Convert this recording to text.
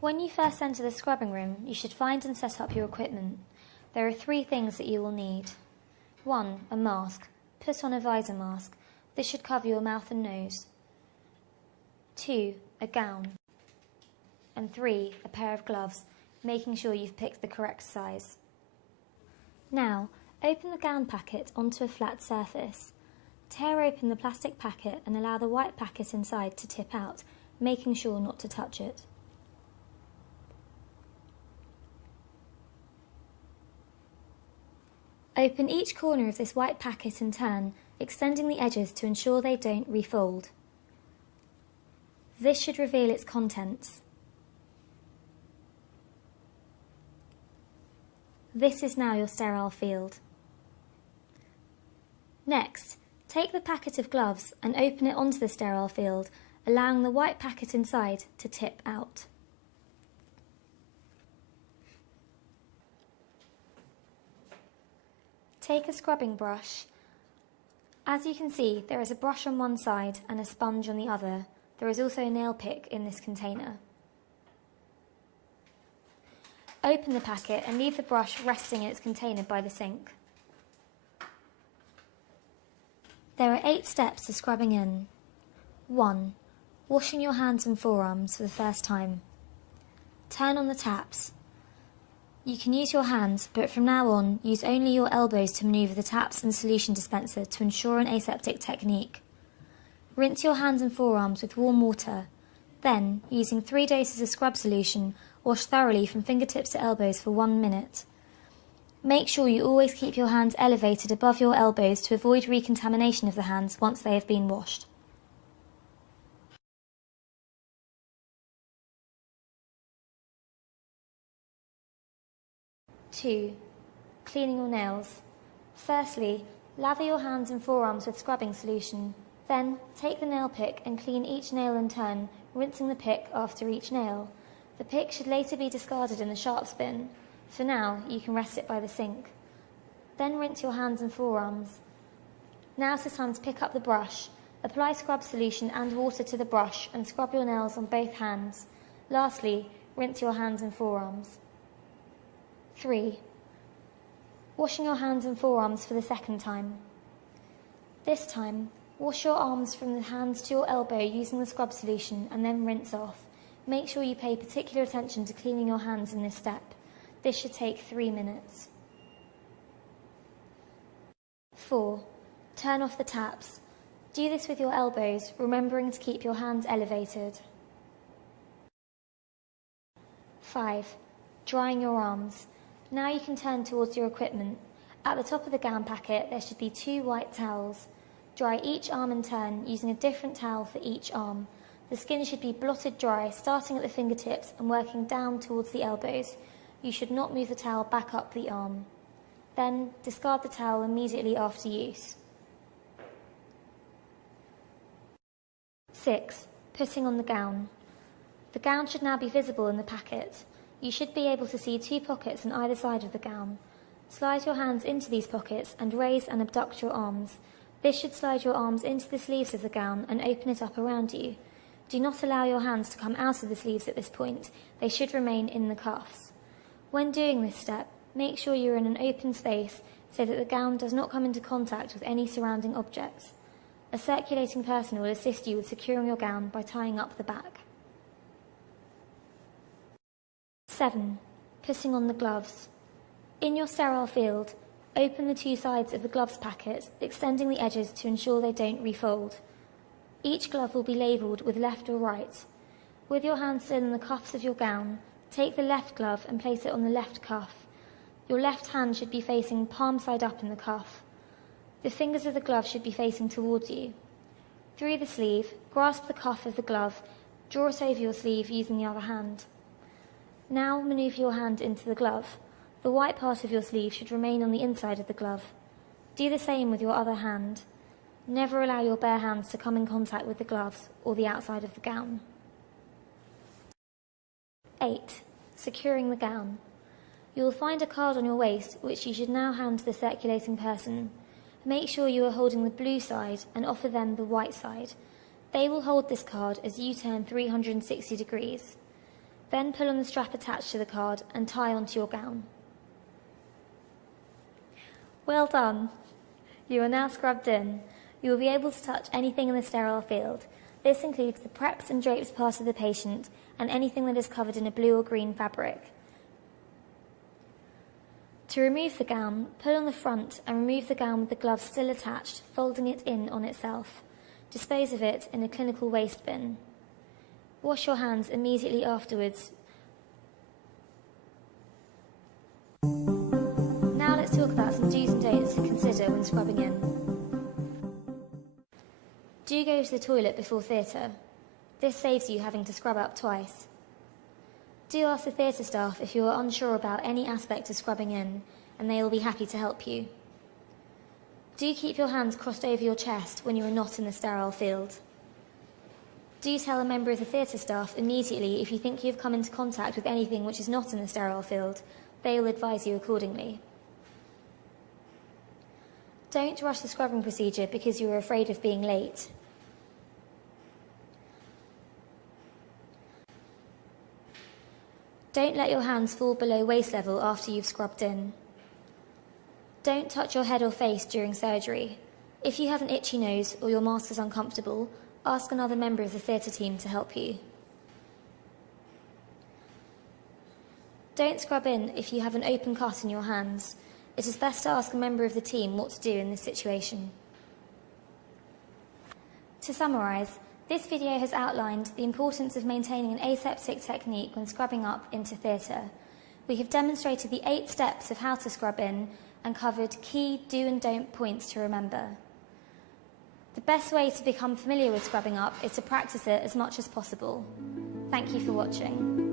When you first enter the scrubbing room, you should find and set up your equipment. There are 3 things that you will need. 1. A mask. Put on a visor mask. This should cover your mouth and nose. 2. A gown. And 3. A pair of gloves, making sure you've picked the correct size. Now, open the gown packet onto a flat surface. Tear open the plastic packet and allow the white packet inside to tip out, making sure not to touch it. Open each corner of this white packet in turn, extending the edges to ensure they don't refold. This should reveal its contents. This is now your sterile field. Next, take the packet of gloves and open it onto the sterile field, allowing the white packet inside to tip out. Take a scrubbing brush. As you can see, there is a brush on one side and a sponge on the other. There is also a nail pick in this container. Open the packet and leave the brush resting in its container by the sink. There are 8 steps to scrubbing in. 1. Washing your hands and forearms for the first time. Turn on the taps. You can use your hands, but from now on, use only your elbows to manoeuvre the taps and solution dispenser to ensure an aseptic technique. Rinse your hands and forearms with warm water. Then, using 3 doses of scrub solution, wash thoroughly from fingertips to elbows for 1 minute. Make sure you always keep your hands elevated above your elbows to avoid recontamination of the hands once they have been washed. Two, cleaning your nails. Firstly, lather your hands and forearms with scrubbing solution. Then, take the nail pick and clean each nail in turn, rinsing the pick after each nail. The pick should later be discarded in the sharps bin. For now, you can rest it by the sink. Then rinse your hands and forearms. Now it is time to pick up the brush. Apply scrub solution and water to the brush and scrub your nails on both hands. Lastly, rinse your hands and forearms. 3. Washing your hands and forearms for the second time. This time, wash your arms from the hands to your elbow using the scrub solution and then rinse off. Make sure you pay particular attention to cleaning your hands in this step. This should take 3 minutes. 4. Turn off the taps. Do this with your elbows, remembering to keep your hands elevated. 5. Drying your arms. Now you can turn towards your equipment. At the top of the gown packet, there should be 2 white towels. Dry each arm in turn, using a different towel for each arm. The skin should be blotted dry, starting at the fingertips and working down towards the elbows. You should not move the towel back up the arm. Then, discard the towel immediately after use. 6. Putting on the gown. The gown should now be visible in the packet. You should be able to see 2 pockets on either side of the gown. Slide your hands into these pockets and raise and abduct your arms. This should slide your arms into the sleeves of the gown and open it up around you. Do not allow your hands to come out of the sleeves at this point. They should remain in the cuffs. When doing this step, make sure you're in an open space so that the gown does not come into contact with any surrounding objects. A circulating person will assist you with securing your gown by tying up the back. 7. Putting on the gloves. In your sterile field, open the 2 sides of the gloves packet, extending the edges to ensure they don't refold. Each glove will be labelled with left or right. With your hand still in the cuffs of your gown, take the left glove and place it on the left cuff. Your left hand should be facing palm side up in the cuff. The fingers of the glove should be facing towards you. Through the sleeve, grasp the cuff of the glove, draw it over your sleeve using the other hand. Now manoeuvre your hand into the glove. The white part of your sleeve should remain on the inside of the glove. Do the same with your other hand. Never allow your bare hands to come in contact with the gloves or the outside of the gown. 8. Securing the gown. You will find a card on your waist which you should now hand to the circulating person. Make sure you are holding the blue side and offer them the white side. They will hold this card as you turn 360 degrees. Then pull on the strap attached to the card and tie onto your gown. Well done! You are now scrubbed in. You will be able to touch anything in the sterile field. This includes the preps and drapes part of the patient and anything that is covered in a blue or green fabric. To remove the gown, pull on the front and remove the gown with the gloves still attached, folding it in on itself. Dispose of it in a clinical waste bin. Wash your hands immediately afterwards. Now let's talk about some do's and don'ts to consider when scrubbing in. Do go to the toilet before theatre. This saves you having to scrub up twice. Do ask the theatre staff if you are unsure about any aspect of scrubbing in, and they will be happy to help you. Do keep your hands crossed over your chest when you are not in the sterile field. Do tell a member of the theatre staff immediately if you think you have come into contact with anything which is not in the sterile field. They will advise you accordingly. Don't rush the scrubbing procedure because you are afraid of being late. Don't let your hands fall below waist level after you've scrubbed in. Don't touch your head or face during surgery. If you have an itchy nose or your mask is uncomfortable, ask another member of the theatre team to help you. Don't scrub in if you have an open cut in your hands. It is best to ask a member of the team what to do in this situation. To summarise, this video has outlined the importance of maintaining an aseptic technique when scrubbing up into theatre. We have demonstrated the 8 steps of how to scrub in and covered key do and don't points to remember. The best way to become familiar with scrubbing up is to practice it as much as possible. Thank you for watching.